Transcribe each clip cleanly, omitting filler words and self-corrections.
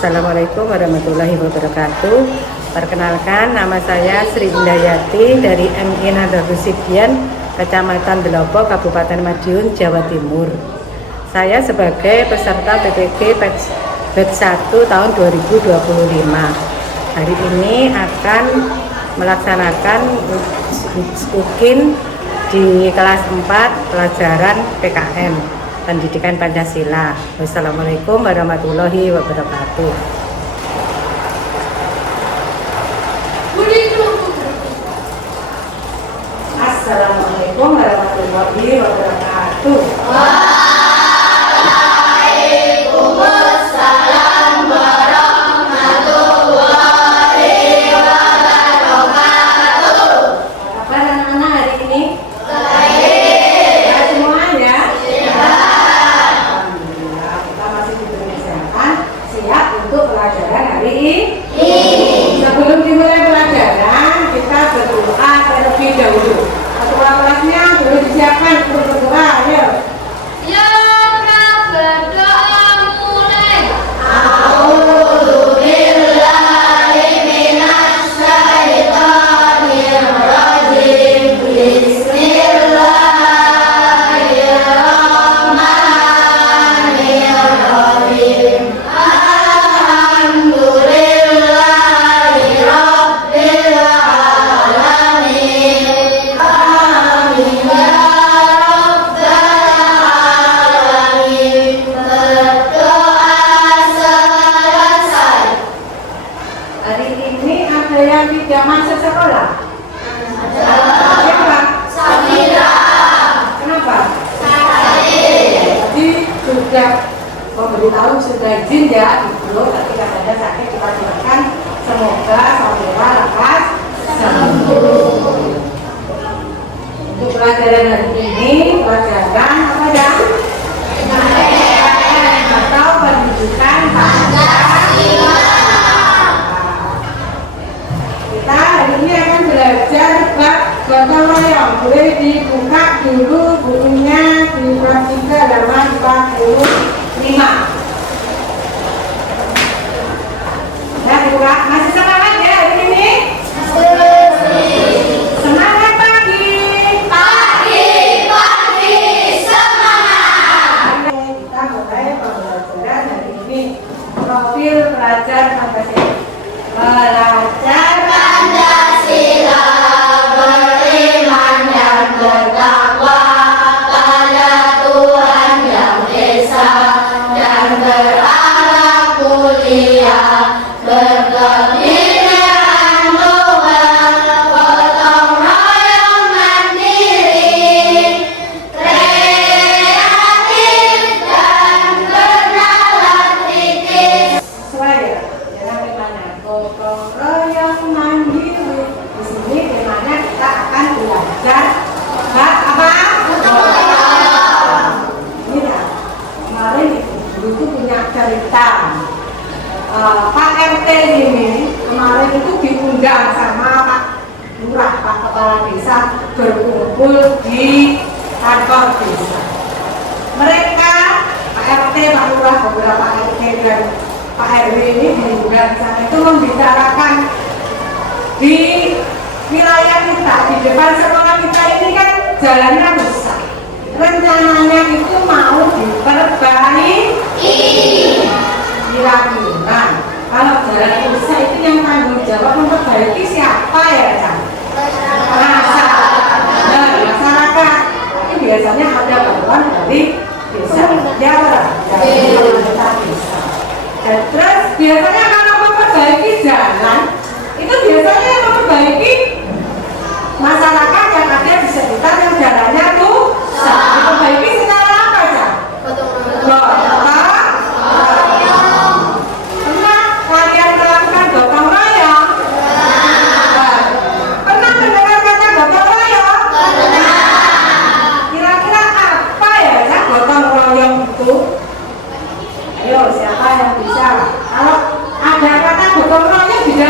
Assalamualaikum warahmatullahi wabarakatuh. Perkenalkan, nama saya Sri Indayati dari MI Nahdlatul Sibyan, Kecamatan Delopo, Kabupaten Madiun, Jawa Timur. Saya sebagai peserta PPG batch 1 tahun 2025. Hari ini akan melaksanakan UKIN di kelas 4 pelajaran PKN. Pendidikan Pancasila. Wassalamualaikum warahmatullahi wabarakatuh. Assalamualaikum warahmatullahi wabarakatuh. Waalaikumsalam warahmatullahi wabarakatuh. Apa anak-anak hari ini? Baik. Ya, semua ya? Siap untuk pelajaran hari ini. Sebelum dimulai pelajaran, kita berdoa terlebih dahulu. Ketua kelasnya dulu disiapkan untuk berdoa. Ayo. Ya, berdoa mulai. Tidak masuk sekolah? Siapa? Samira. Kenapa? Sakit. Jadi sudah memberitahu sudah izin ya Ibu, tapi ada sakit kita doakan semoga Samira lekas sembuh. Untuk pelajaran hari ini pelajaran apa ya? Atau pendidikan Pancasila. Kita hari ini akan belajar bab gotong royong. Boleh dibuka dulu bukunya di bab 3 halaman 45. Ya, dibuka. Masih semangat ya hari ini? Semangat pagi. Pagi semangat. Kita mulai pembelajaran hari ini. Profil pelajar Pancasila. Pelajar Pancasila beriman dan bertakwa pada Tuhan Yang Esa dan berakhlak mulia, berkebinekaan tunggal, gotong royong mandiri, kreatif dan bernalar kritis. sesuai ya. Jangan gimana? Gotong royong mandiri. Di sini dimana kita akan belajar bab apa? Ini ya. Kemarin dulu itu punya cerita. Pak RT ini kemarin itu diundang sama Pak Lurah, Pak Kepala Desa berkumpul di kantor desa. Mereka Pak RT, Pak Lurah, beberapa RT dan Pak RW ini diundang sana itu membicarakan di wilayah kita, di depan sekolah kita ini kan jalannya rusak. Rencananya itu mau diperbaiki. Kira-kira kalau jalan rusak itu yang tanggung jawab memperbaiki siapa ya, Cang? Masyarakat. Tapi biasanya ada bantuan dari desa, ya, dari pemerintah desa. Dan terus biasanya kalau memperbaiki jalan itu biasanya yang memperbaiki masyarakat yang ada di sekitar yang jalannya tuh diperbaiki secara apa, Cang? Pernah kalian melakukan gotong royong? Pernah mendengar kata gotong royong? Kira-kira apa ya, Cang, gotong royong itu? Ayo, siapa yang bisa? Kalau ada kata gotong royong di dalam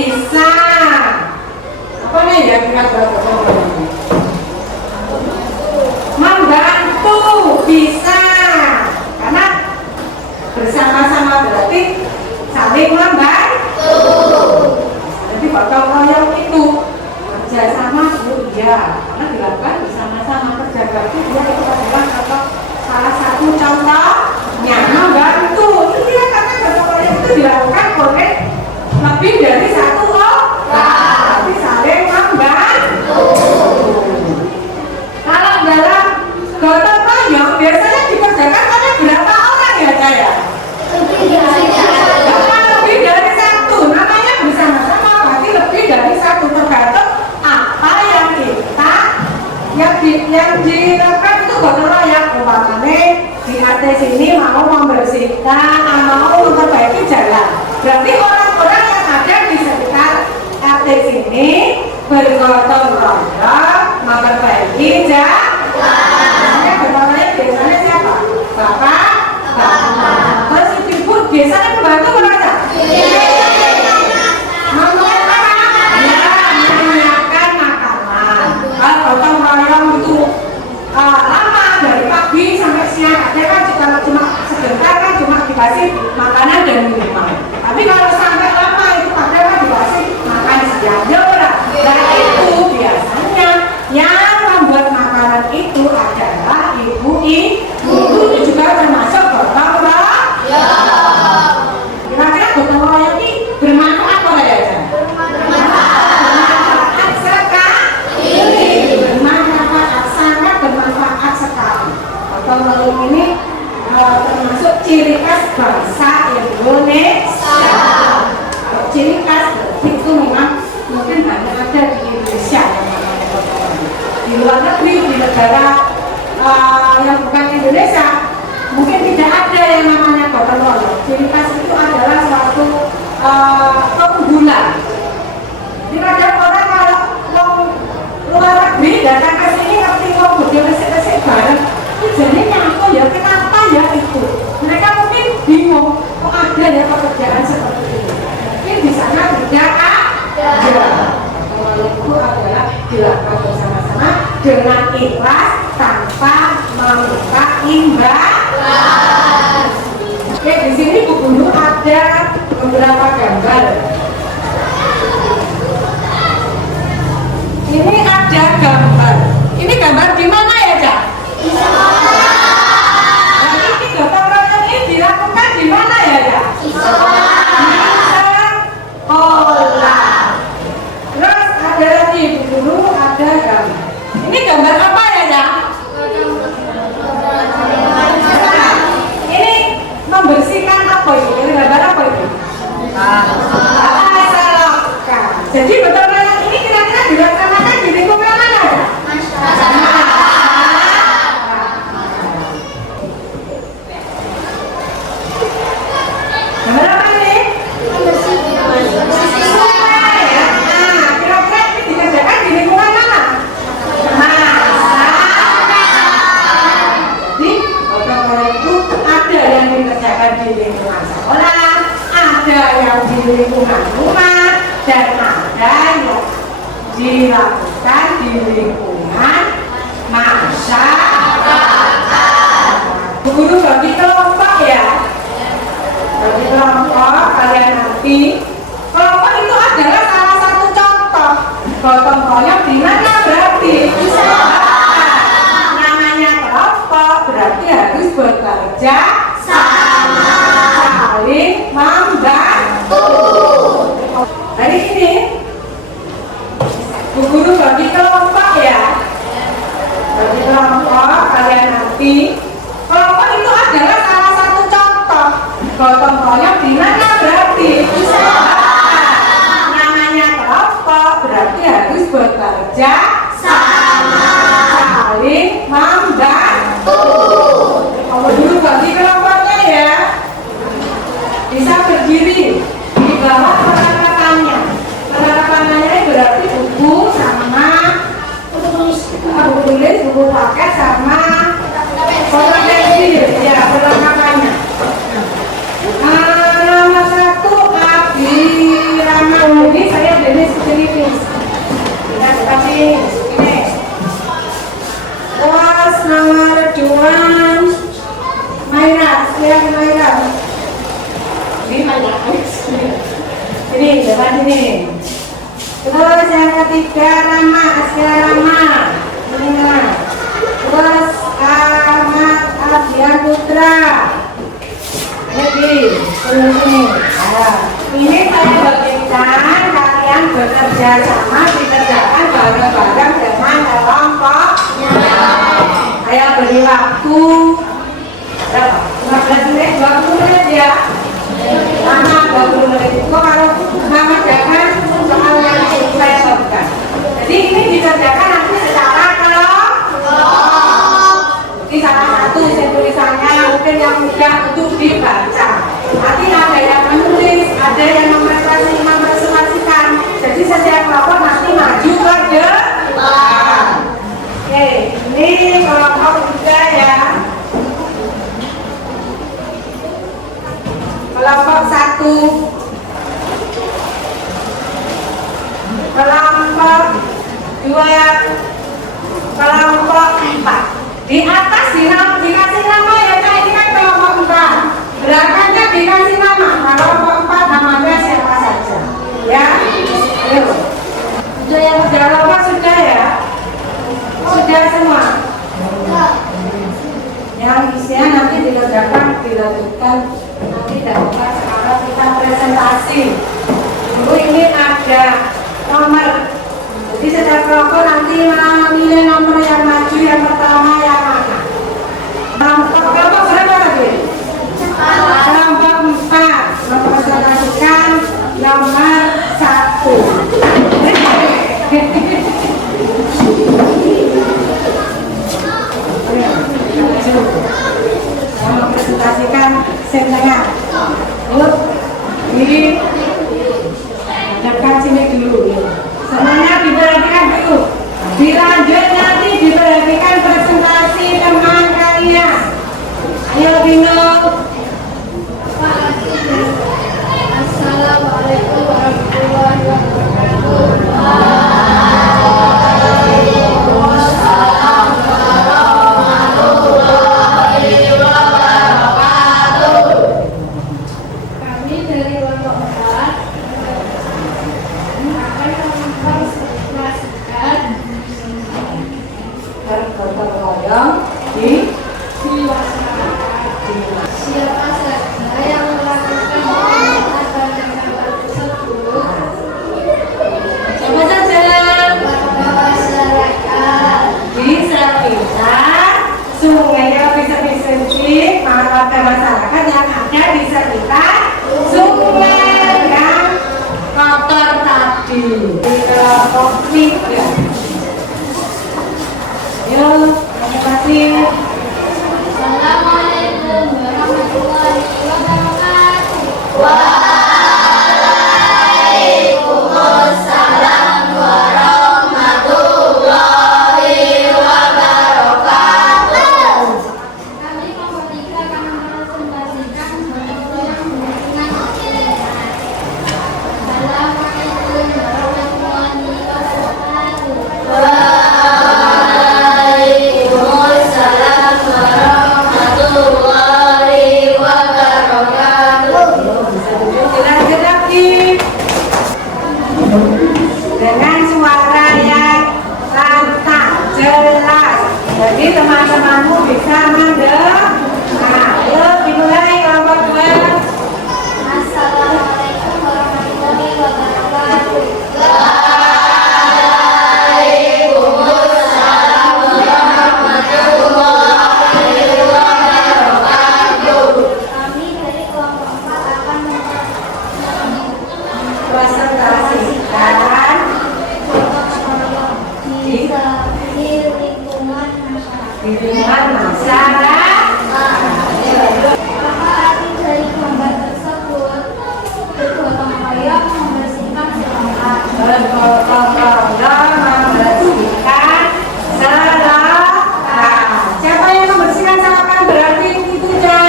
bisa. Apa nih ya kira-kira gotong royong? Membantu bisa, karena bersama-sama berarti saling membantu. Jadi gotong royong itu kerjasama itu iya, karena dilakukan bersama-sama. Kerja bakti dia itu adalah salah satu contohnya membantu. Iya, karena gotong royong itu dilakukan oleh lebih dari satu orang, tapi saling membantu. Kalau dalam gotong royong biasanya dikerjakan oleh berapa orang ya saya? Lebih dari satu, namanya bersama-sama berarti lebih dari satu, tergantung apa yang kita yang dilakukan itu gotong royong. Umpamanya di RT sini mau membersihkan, mau memperbaiki jalan, berarti orang-orang yang ada di sekitar RT sini bergotong royong memperbaiki jalan. Biasanya siapa? Bapak, terus ibu biasanya membantu mereka. Menyiapkan makanan. Kalau gotong royong itu lama dari pagi sampai siang, ada kan cuma sebentar kan cuma dikasih makanan dan minuman. Tapi kalau sampai lama itu kadang kan dikasih makan siang. Nah itu biasanya yang membuat makanan itu adalah ibu juga termasuk gotong royong. Kira-kira gotong royong ini bermanfaat apa ya? Bermanfaat sekali. Bermanfaat, sangat bermanfaat sekali. Gotong royong ini termasuk ciri khas bangsa Indonesia. Kalau ciri khas itu memang mungkin hanya ada di Indonesia yang namanya gotong royong. Di luar negeri, di negara yang bukan Indonesia mungkin tidak ada yang namanya gotong royong. Ciri khas itu adalah suatu keunggulan. Di kadang orang kalau luar negeri datang ke sini ngerti kok budaya resik-resik bareng, jadi nyapa ya kenapa ya itu. Mereka mungkin bingung kok ada ya pekerjaan seperti ini. Mungkin di sana tidak ada. Itu adalah dilakukan bersama-sama dengan ikhlas tanpa meminta imbalan. Oke, di sini Bu Guru ada beberapa gambar. Ini ada gambar. Ini gambar di mana ya, Cak? Di sekolah. Nah, ini gotong royong ini dilakukan di mana ya, Cak? Di sekolah. Terus ada lagi Bu Guru ada gambar. Ini gambar apa ya, Cak? Ini membersihkan apa ini? Ini gambar apa ini? Selokan. Jadi gotong royong ini kira-kira dilaksanakan di lingkungan mana ya? Gambar apa ini? Sungai ya. Nah, kira-kira ini dikerjakan di lingkungan mana? Jadi gotong royong itu ada yang dikerjakan di lingkungan sekolah, ada yang di lingkungan rumah, dan ada yang dilakukan di lingkungan masyarakat. Bu Guru bagi kelompok ya. Bagi kelompok kalian nanti. Kelompok itu adalah salah satu contoh gotong royong di mana berarti namanya kelompok berarti harus bekerja sama, saling membantu. Hari ini Bu Guru bagi kelompok ya. Bagi kelompok kalian nanti. Kelompok itu adalah salah satu contoh gotong royong di mana berarti namanya kelompok berarti harus bekerja sama, saling membantu. Bu Guru bagi kelompoknya ya. Bisa berdiri di bawah rekan-rekannya. Ini depan sini. Terus yang ketiga Rama, Askara Rama. Ini nah. Terus Ahmad Ardian Putra. Ini ini. Nah, ini saya bagikan kalian bekerja sama, dikerjakan bareng-bareng dengan kelompok. Saya beri waktu berapa? 15 menit, 20 menit ya. Lama 20 menit itu kalau mengerjakan soal yang saya sebutkan. Jadi ini dikerjakan nanti secara kelompok. Ini salah satu saya tulisannya mungkin yang mudah untuk dibaca. Nanti ada yang menulis, ada yang mempresentasikan. Jadi setiap kelompok nanti maju ke depan. Oke, ini kelompok juga ya. Kelompok 1, kelompok 2, kelompok 4. Di atas dikasih nama ya, ini kan kelompok 4. Belakangnya dikasih nama. Kelompok 4 namanya siapa saja? Ya, ayo. Sudah yang udah lompat sudah ya? Sudah semua. Yang isinya nanti dilanjutkan nanti dapat sekarang kita presentasi. Ibu ini ada nomor. Jadi setiap kelompok nanti memilih nomor yang maju yang pertama yang mana. Kelompok berapa lagi? Kelompok 4 mempresentasikan nomor 1. Saya mempresentasikan sen tengah. Ini dekat sini dulu. Semuanya diperhatikan dulu. Dilanjut nanti diperhatikan presentasi teman kalian. Ayo Bino. Assalamualaikum warahmatullahi wabarakatuh. Kami dari kelompok 4 akan mempresentasikan Gotong royong di siapa saja yang melakukan kegiatan tersebut. siapa saja Warga masyarakat di sekitar sungai yang bisa warga masyarakat yang ada di sekitar sungai yang kotor tadi di kelompok 3. Yuk, terima kasih. Assalamualaikum warahmatullahi wabarakatuh. Waalaikumsalam warahmatullahi wabarakatuh. Kami kelompok 3 akan mempresentasikan foto yang berhubungan dengan Assalamualaikum warahmatullahi wabarakatuh. Waalaikumsalam warahmatullahi wabarakatuh. Dilanjut lagi dengan suara yang lantang, jelas. Jadi teman-temanmu bisa mendengar. Nah, yuk dimulai kelompok 2. Assalamualaikum warahmatullahi wabarakatuh. Kami dari kelompok 4 akan Presentasikan di lingkungan masyarakat. di lingkungan masyarakat. Apa arti dari gambar tersebut? Bergotong royong membersihkan selokan. Bergotong royong membersihkan selokan. Siapa yang membersihkan selokan berarti itunya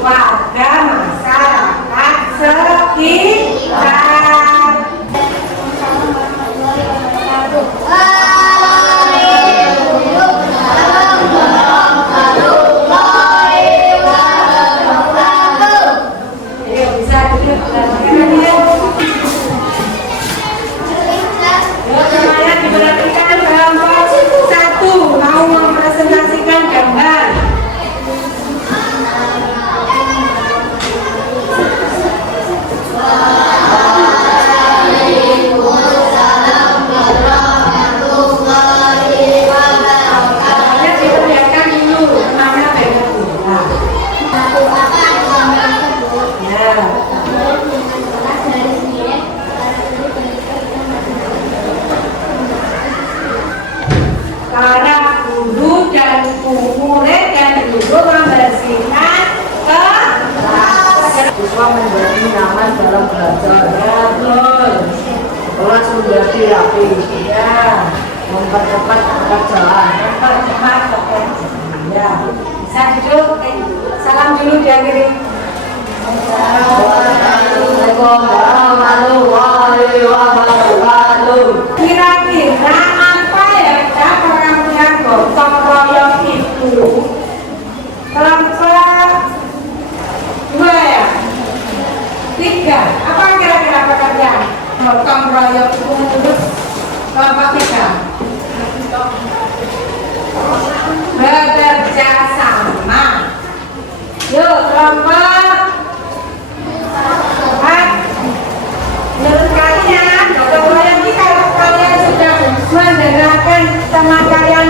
warga masyarakat sekitar. Waalaikumsalam warahmatullahi wabarakatuh. Ayo bisa duduk dan menjadi rapi. Ya, mempercepat pekerjaan, mempercepat pekerjaan. Ya, bisa duduk. Salam dulu diakhiri. Assalamualaikum warahmatullahi wabarakatuh. Kira-kira apa ya orang yang gotong royong itu? Kelompok 2 ya? 3. Apa kira-kira pekerjaan gotong royong itu menurut kelompok 3? Bekerja sama. Yuk kelompok 4. Menurut kalian gotong royong ini kalau kalian sudah mendengarkan sama kalian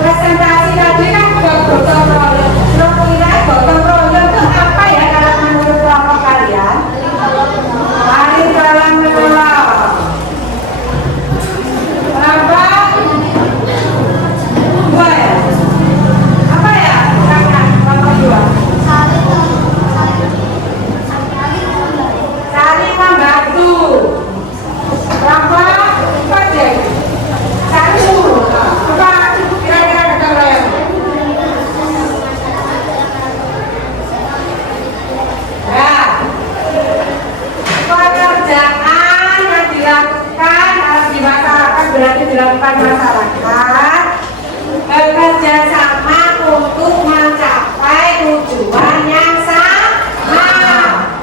presentasi tadi kan gotong royong. Kira gotong royong itu apa ya kalau menurut kelompok kalian? Saling tolong menolong. Apa? 2 ya? Apa ya? Kakak, kelompok 2. Saling membantu. Kelompok 4 ya? Saling urut. Apa kira-kira gotong royong? Ya, pekerjaan yang dilakukan harus di masyarakat berarti dilakukan masyarakat bekerja sama untuk mencapai tujuan yang sama.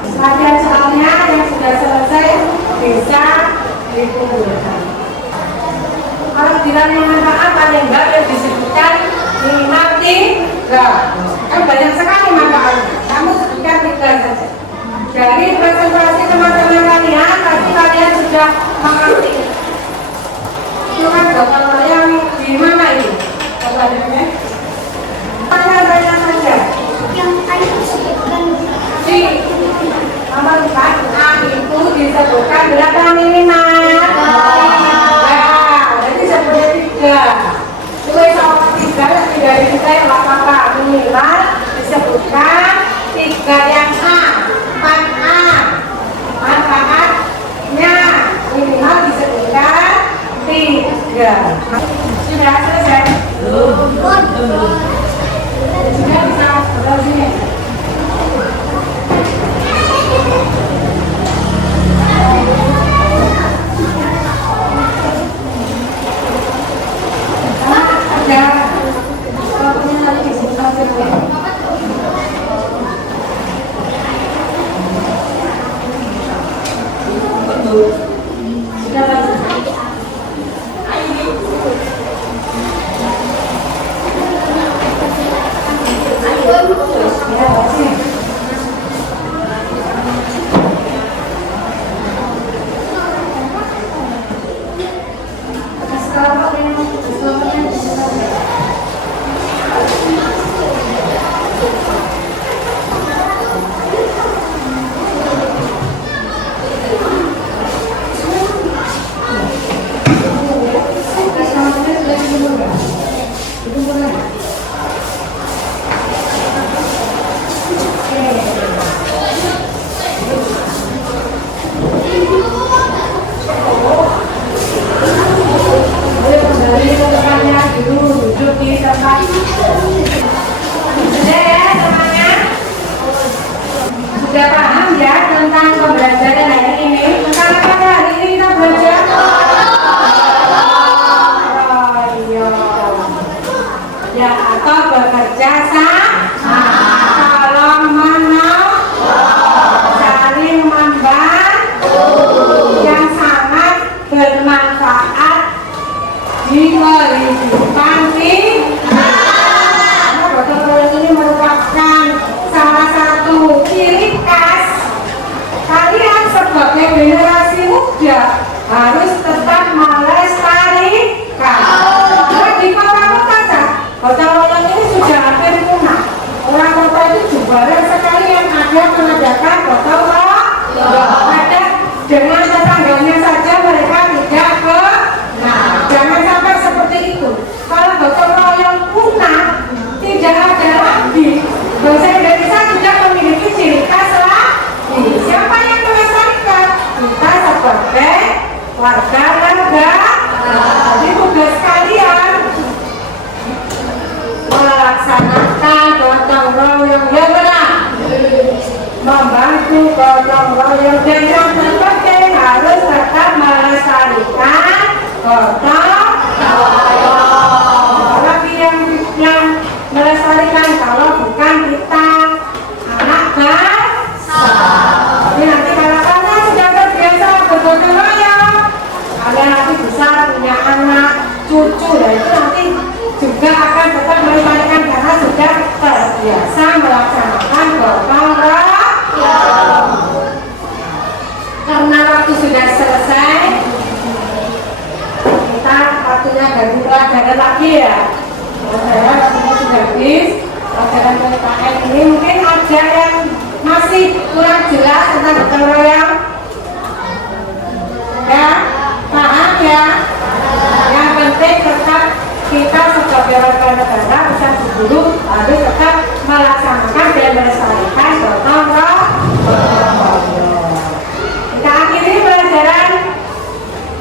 Sebagian soalnya yang sudah selesai bisa dikumpulkan. Kalau bilang yang manfaat paling enggak yang disebutkan minimal 3. Kan banyak sekali manfaatnya. Kamu sebutkan 3 saja. Dari presentasi teman-teman kalian, pasti kalian sudah mengerti. Itu kan gotong royong di mana ini? Pertanyaannya? Tanya saja. Yang tadi disebutkan Di nomor 4 A itu disebutkan berapa minimal? Ya, jadi sebutnya 3. Tulis nomor 3 lebih dari 3 yang apa-apa. Minimal disebutkan 3 yang A. 4A. Manfaatnya minimal disebutkan 3. Sudah selesai? Sudah bisa sebelah sini. Ada punya lagi sebelah sini. Sudah lagi. Ya, sini. Sekarang duduk di tempat. Sudah ya semuanya? Sudah paham ya tentang pembelajaran hari ini? Tentang apa hari ini kita belajar? Ya, atau bekerja sama, tolong menolong, saling membantu, yang sangat bermanfaat di kehidupan kita. Gotong royong ini merupakan salah satu ciri khas kalian sebagai generasi muda harus tetap melestarikan. Di kota-kota gotong royong ini sudah hampir punah. Orang kota itu jarang sekali yang ada mengadakan gotong royong. Ada dengan tetangganya saja mereka tidak ke. Nah, jangan sampai seperti itu. Kalau gotong royong punah, tidak ada lagi. Bangsa Indonesia tidak memiliki ciri khas lagi. Siapa yang melestarikan? Kita sebagai warga negara. Jadi tugas kalian melaksanakan gotong royong yang benar, membantu gotong royong, dan yang terpenting harus tetap melestarikan gotong royong. Lagi yang melestarikan kalau bukan kita anak bangsa. Jadi nanti kalau kalian sudah terbiasa bergotong royong, kalian nanti bisa punya anak cucu, dan itu nanti juga akan tetap melestarikan karena sudah terbiasa melaksanakan gotong royong. Karena waktu sudah selesai, kita waktunya ganti pelajaran lagi ya. Pelajaran waktunya sudah habis. Pelajaran PKN ini mungkin ada yang masih kurang jelas tentang gotong royong. Ya, paham ya? Yang penting tetap kita sebagai warga negara bisa guru harus tetap melaksanakan dan melestarikan gotong royong. Kita akhiri pelajaran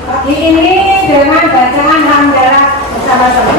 pagi ini dengan bacaan hamdalah bersama-sama.